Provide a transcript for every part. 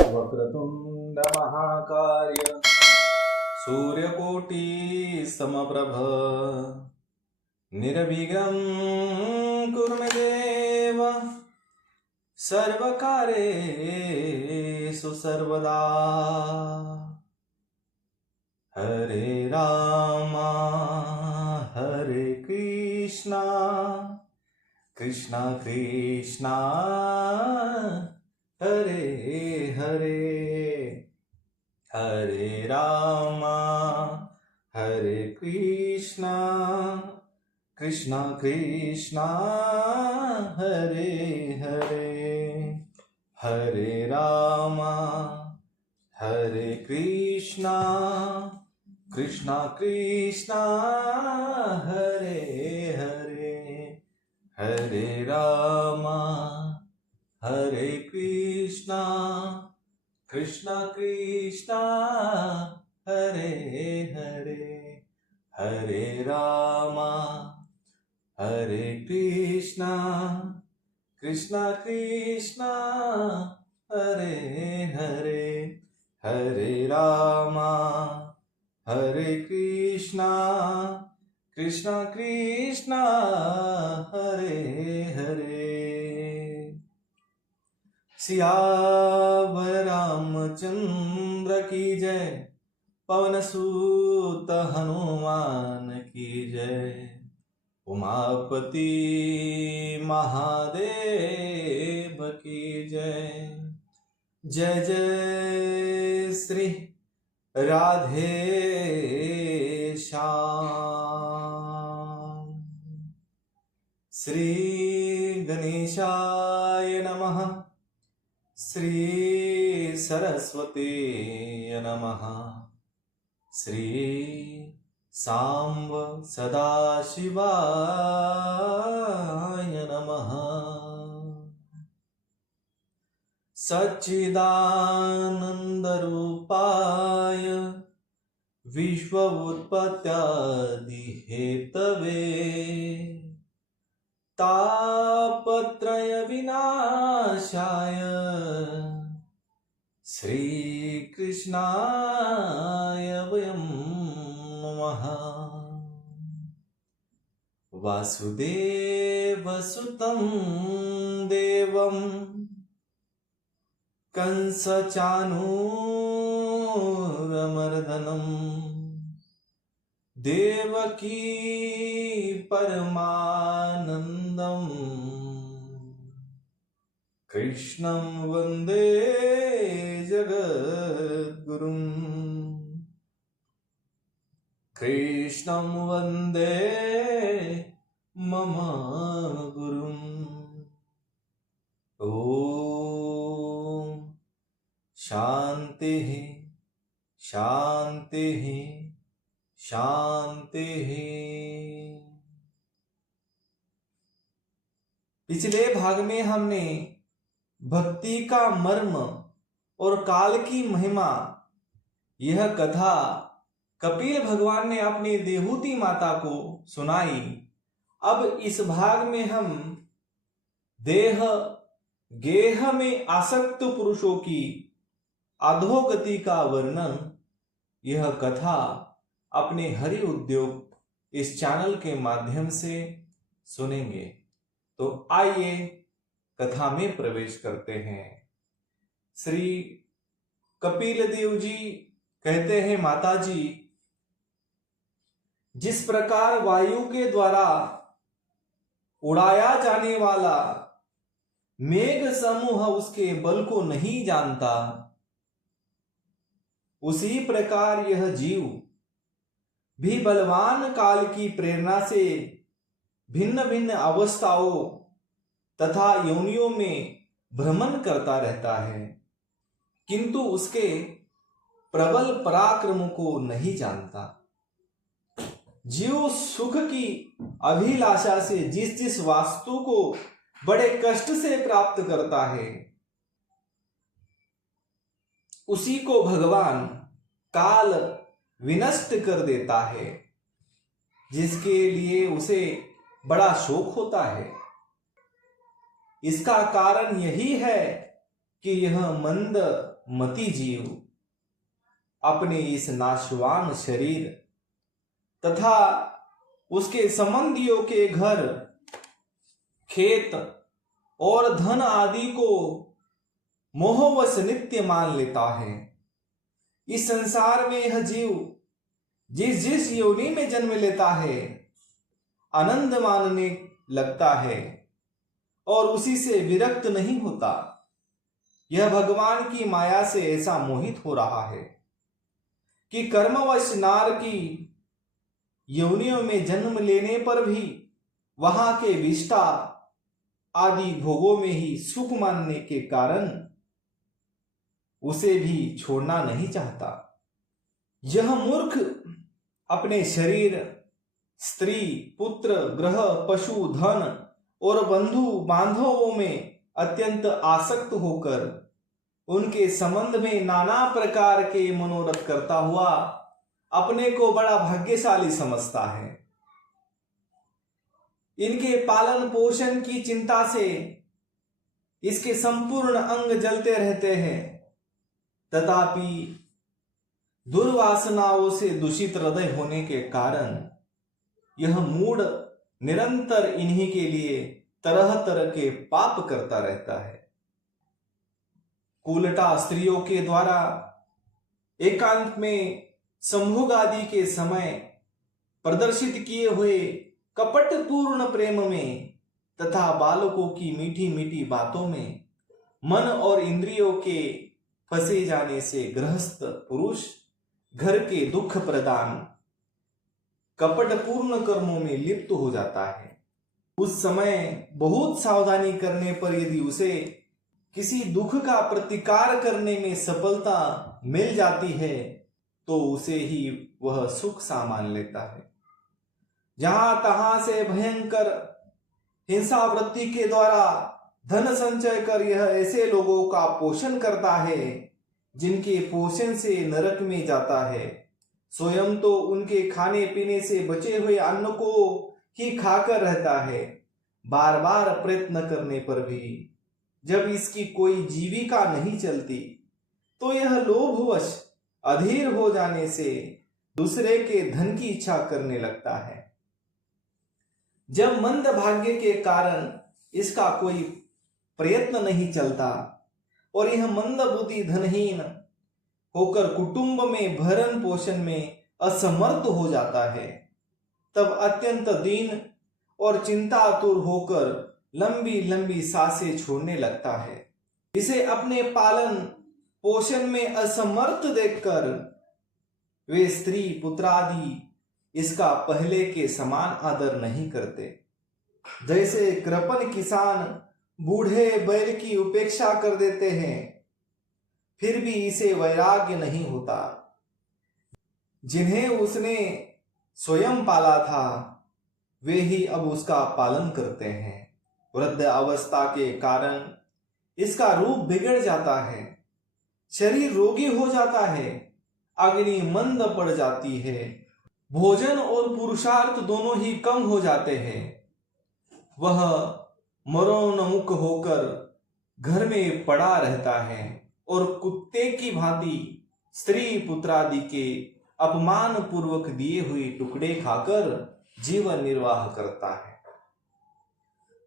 वक्रतुंड महाकाय सूर्यकोटि समप्रभ निर्विघ्नं कुरु मे देव सर्वकार्येषु सर्वदा। हरे राम हरे कृष्णा कृष्णा कृष्णा हरे हरे। हरे राम हरे कृष्णा कृष्णा कृष्णा हरे हरे। हरे राम हरे कृष्णा कृष्णा कृष्णा हरे हरे। हरे राम हरे कृष्णा कृष्णा कृष्णा हरे हरे। हरे राम हरे कृष्णा कृष्णा कृष्णा हरे हरे। हरे राम हरे कृष्णा कृष्णा कृष्णा हरे हरे। सियावर रामचंद्र की जय, पवन सूत हनुमान की जय, उमापति महादेव की जय। जय जय श्री राधे श्याम। श्री गणेशाय नमः। श्री सरस्वती नमः। श्री सांब सदाशिवाय नमः। सच्चिदानंद रूपाय विश्वोत्पत्त्यादि हेतवे तापत्रय विनाशाय श्रीकृष्णाय वयं नमः। वासुदेवसुतं देवं कंसचाणूरमर्दनं देवकी परमानन्दं कृष्णं वन्दे जगद्गुरुं। कृष्णं वन्दे मम गुरुम्। ॐ शान्तिः शान्तिः शान्तिः। पिछले भाग में हमने भक्ति का मर्म और काल की महिमा, यह कथा कपिल भगवान ने अपनी देहूती माता को सुनाई। अब इस भाग में हम देह गेह में आसक्त पुरुषों की अधोगति का वर्णन, यह कथा अपने हरि उद्योग इस चैनल के माध्यम से सुनेंगे। तो आइए कथा में प्रवेश करते हैं। श्री कपिल देव जी कहते हैं, माता जी, जिस प्रकार वायु के द्वारा उड़ाया जाने वाला मेघ समूह उसके बल को नहीं जानता, उसी प्रकार यह जीव भी बलवान काल की प्रेरणा से भिन्न भिन्न अवस्थाओं तथा योनियों में भ्रमण करता रहता है, किंतु उसके प्रबल पराक्रम को नहीं जानता। जीव सुख की अभिलाषा से जिस जिस वास्तु को बड़े कष्ट से प्राप्त करता है, उसी को भगवान काल विनष्ट कर देता है, जिसके लिए उसे बड़ा शोक होता है। इसका कारण यही है कि यह मंद मति जीव अपने इस नाशवान शरीर तथा उसके संबंधियों के घर, खेत और धन आदि को मोहवश नित्य मान लेता है। इस संसार में यह जीव जिस जिस योनि में जन्म लेता है आनंद मानने लगता है और उसी से विरक्त नहीं होता। यह भगवान की माया से ऐसा मोहित हो रहा है कि कर्मवश नार की योनियों में जन्म लेने पर भी वहां के विष्टा आदि भोगों में ही सुख मानने के कारण उसे भी छोड़ना नहीं चाहता। यह मूर्ख अपने शरीर, स्त्री, पुत्र, ग्रह, पशु, धन और बंधु बांधवों में अत्यंत आसक्त होकर उनके संबंध में नाना प्रकार के मनोरथ करता हुआ अपने को बड़ा भाग्यशाली समझता है। इनके पालन पोषण की चिंता से इसके संपूर्ण अंग जलते रहते हैं, तथापि दुर्वासनाओं से दूषित हृदय होने के कारण यह मूढ़ निरंतर इन्हीं के लिए तरह तरह के पाप करता रहता है। कुलटा स्त्रियों के द्वारा एकांत में संभोग आदि के समय प्रदर्शित किए हुए कपटपूर्ण प्रेम में तथा बालकों की मीठी मीठी बातों में मन और इंद्रियों के फंसे जाने से गृहस्थ पुरुष घर के दुख प्रदान कपटपूर्ण कर्मों में लिप्त हो जाता है। उस समय बहुत सावधानी करने पर यदि उसे किसी दुख का प्रतिकार करने में सफलता मिल जाती है तो उसे ही वह सुख सा मान लेता है। जहां तहां से भयंकर हिंसा वृत्ति के द्वारा धन संचय कर यह ऐसे लोगों का पोषण करता है जिनके पोषण से नरक में जाता है, स्वयं तो उनके खाने पीने से बचे हुए अन्न को ही खाकर रहता है। बार बार प्रयत्न करने पर भी जब इसकी कोई जीविका नहीं चलती तो यह लोभवश अधीर हो जाने से दूसरे के धन की इच्छा करने लगता है। जब मंद भाग्य के कारण इसका कोई प्रयत्न नहीं चलता और यह मंद बुद्धि धनहीन होकर कुटुंब में भरण पोषण में असमर्थ हो जाता है, तब अत्यंत दीन और चिंतातुर होकर लंबी लंबी सांसें छोड़ने लगता है। इसे अपने पालन पोषण में असमर्थ देखकर वे स्त्री पुत्रादि इसका पहले के समान आदर नहीं करते। जैसे कृपण किसान बूढ़े बैल की उपेक्षा कर देते हैं, फिर भी इसे वैराग्य नहीं होता। जिन्हें उसने स्वयं पाला था वे ही अब उसका पालन करते हैं। वृद्ध अवस्था के कारण इसका रूप बिगड़ जाता है, शरीर रोगी हो जाता है, अग्नि मंद पड़ जाती है, भोजन और पुरुषार्थ दोनों ही कम हो जाते हैं। वह मरणोन्मुख होकर घर में पड़ा रहता है और कुत्ते की भांति स्त्री पुत्रादि के अपमान पूर्वक दिए हुए टुकड़े खाकर जीवन निर्वाह करता है।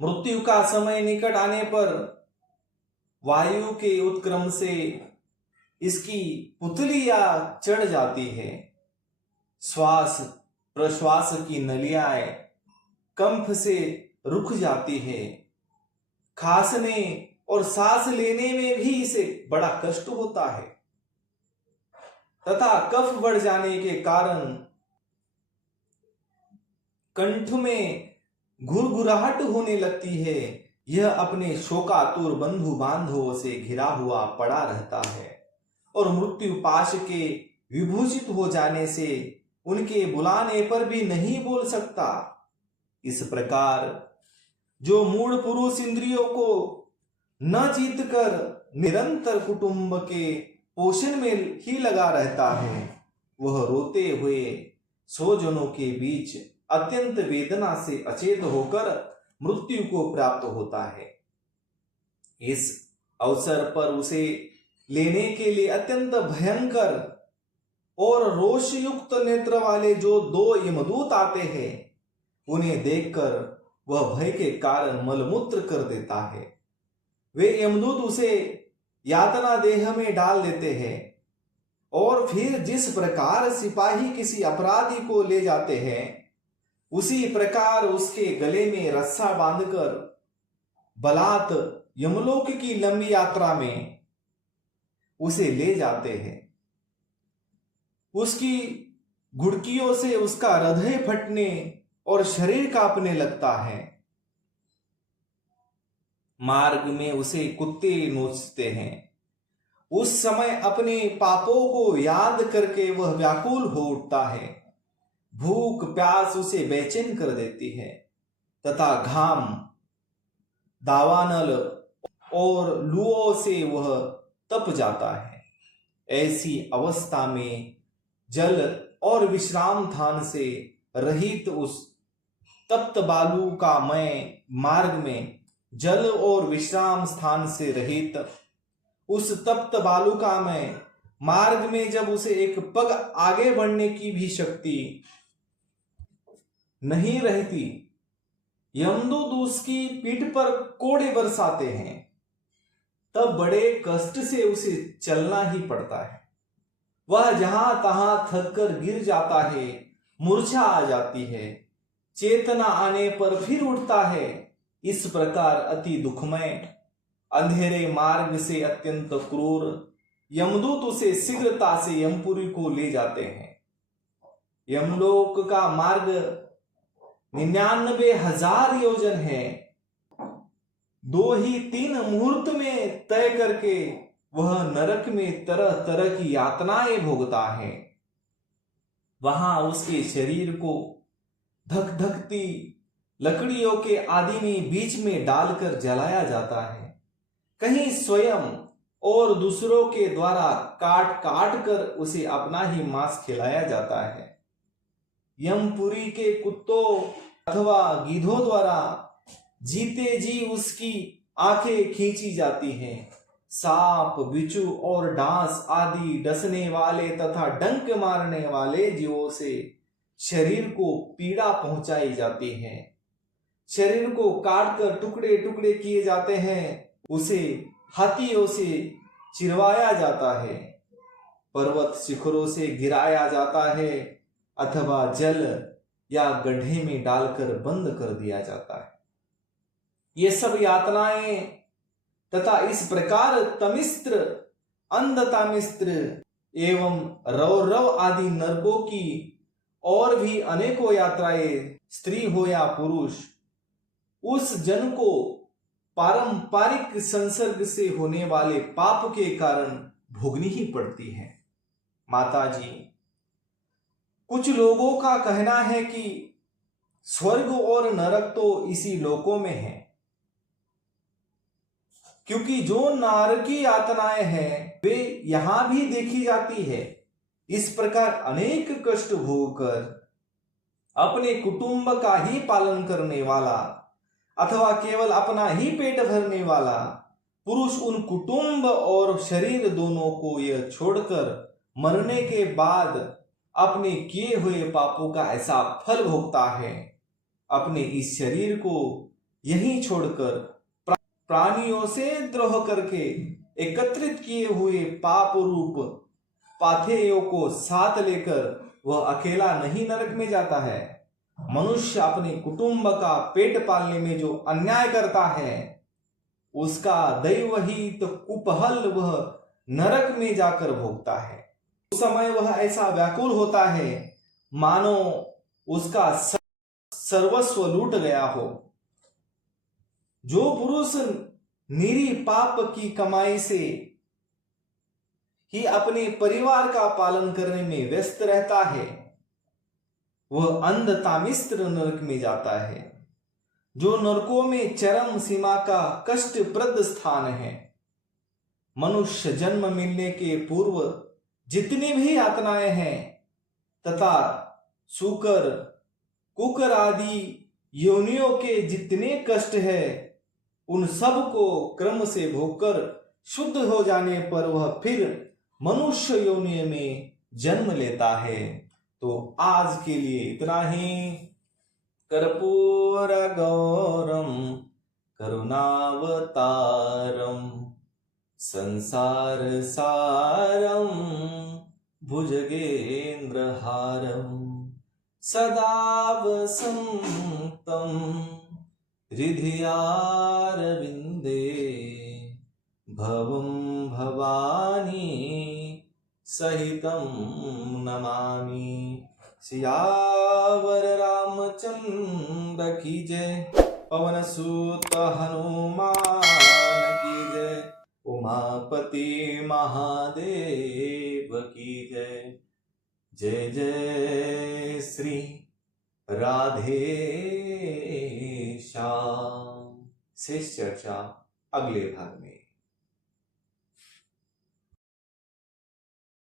मृत्यु का समय निकट आने पर वायु के उत्क्रम से इसकी पुतलियां चढ़ जाती है, श्वास प्रश्वास की नलियाएं कंफ से रुक जाती है, खांसने और सांस लेने में भी इसे बड़ा कष्ट होता है तथा कफ बढ़ जाने के कारण कंठ में घुरघुराहट होने लगती है। यह अपने शोकातुर बंधु बांधवों से घिरा हुआ पड़ा रहता है और मृत्यु पाश के विभूषित हो जाने से उनके बुलाने पर भी नहीं बोल सकता। इस प्रकार जो मूढ़ पुरुष इंद्रियों को न जीत कर निरंतर कुटुंब के पोषण में ही लगा रहता है, वह रोते हुए स्वजनों के बीच अत्यंत वेदना से अचेत होकर मृत्यु को प्राप्त होता है। इस अवसर पर उसे लेने के लिए अत्यंत भयंकर और रोषयुक्त नेत्र वाले जो दो यमदूत आते हैं, उन्हें देखकर वह भय के कारण मलमूत्र कर देता है। वे यमदूत उसे यातना देह में डाल देते हैं और फिर जिस प्रकार सिपाही किसी अपराधी को ले जाते हैं, उसी प्रकार उसके गले में रस्सा बांधकर बलात् यमलोक की लंबी यात्रा में उसे ले जाते हैं। उसकी घुड़कियों से उसका हृदय फटने और शरीर कांपने लगता है। मार्ग में उसे कुत्ते नोचते हैं। उस समय अपने पापों को याद करके वह व्याकुल हो उठता है। भूख प्यास उसे बेचैन कर देती है तथा घाम, दावानल और लुओं से वह तप जाता है। ऐसी अवस्था में जल और विश्राम स्थान से रहित उस तप्त बालू का मय मार्ग में, जल और विश्राम स्थान से रहित उस तप्त बालुका में मार्ग में जब उसे एक पग आगे बढ़ने की भी शक्ति नहीं रहती, यमदूत उसकी पीठ पर कोड़े बरसाते हैं, तब बड़े कष्ट से उसे चलना ही पड़ता है। वह जहां तहां थक कर गिर जाता है, मूर्छा आ जाती है, चेतना आने पर फिर उठता है। इस प्रकार अति दुखमय अंधेरे मार्ग से अत्यंत क्रूर यमदूत उसे शीघ्रता से यमपुरी को ले जाते हैं। यमलोक का मार्ग 99,000 योजन है। 2 ही 3 मुहूर्त में तय करके वह नरक में तरह तरह की यातनाएं भोगता है। वहां उसके शरीर को धक धकती लकड़ियों के आदि में बीच में डालकर जलाया जाता है। कहीं स्वयं और दूसरों के द्वारा काट काट कर उसे अपना ही मांस खिलाया जाता है। यमपुरी के कुत्तों अथवा गीधों द्वारा जीते जी उसकी आंखें खींची जाती हैं। सांप, बिच्छू और डांस आदि डसने वाले तथा डंक मारने वाले जीवों से शरीर को पीड़ा पहुंचाई जाती है। शरीर को काटकर टुकड़े टुकड़े किए जाते हैं। उसे हाथियों से चिरवाया जाता है, पर्वत शिखरों से गिराया जाता है अथवा जल या गड्ढे में डालकर बंद कर दिया जाता है। ये सब यातनाएं तथा इस प्रकार तमिस्त्र, अंधतामिस्त्र एवं रौरव आदि नरकों की और भी अनेकों यात्राएं स्त्री हो या पुरुष उस जन को पारंपरिक संसर्ग से होने वाले पाप के कारण भोगनी ही पड़ती है। माता जी, कुछ लोगों का कहना है कि स्वर्ग और नरक तो इसी लोकों में है, क्योंकि जो नारकी यातनाएं हैं वे यहां भी देखी जाती है। इस प्रकार अनेक कष्ट भोगकर अपने कुटुंब का ही पालन करने वाला अथवा केवल अपना ही पेट भरने वाला पुरुष उन कुटुंब और शरीर दोनों को यह छोड़कर मरने के बाद अपने किए हुए पापों का ऐसा फल भोगता है। अपने इस शरीर को यहीं छोड़कर प्राणियों से द्रोह करके एकत्रित किए हुए पाप रूप पाथेयों को साथ लेकर वह अकेला नहीं नरक में जाता है। मनुष्य अपने कुटुंब का पेट पालने में जो अन्याय करता है उसका दैवहित कुपहल वह नरक में जाकर भोगता है। उस समय वह ऐसा व्याकुल होता है मानो उसका सर्वस्व लूट गया हो। जो पुरुष निरी पाप की कमाई से ही अपने परिवार का पालन करने में व्यस्त रहता है वह अंधतामिस्त्र नरक में जाता है, जो नरकों में चरम सीमा का कष्टप्रद स्थान है। मनुष्य जन्म मिलने के पूर्व जितनी भी यातनाएं हैं तथा सूकर, कुकर आदि योनियों के जितने कष्ट है उन सब को क्रम से भोगकर शुद्ध हो जाने पर वह फिर मनुष्य योनि में जन्म लेता है। तो आज के लिए इतना ही। कर्पूर गौरम करुणावतारम संसार सारम भुजगेन्द्रहारम सदा वसन्तं हृदयारविन्दे भवं भवानी सहितं नमामि। सियावर रामचंद्र की जय, पवन सुत हनुमान की जय, उमापति महादेव की जय। जय जय श्री राधे श्याम। शेष चर्चा अगले भाग में।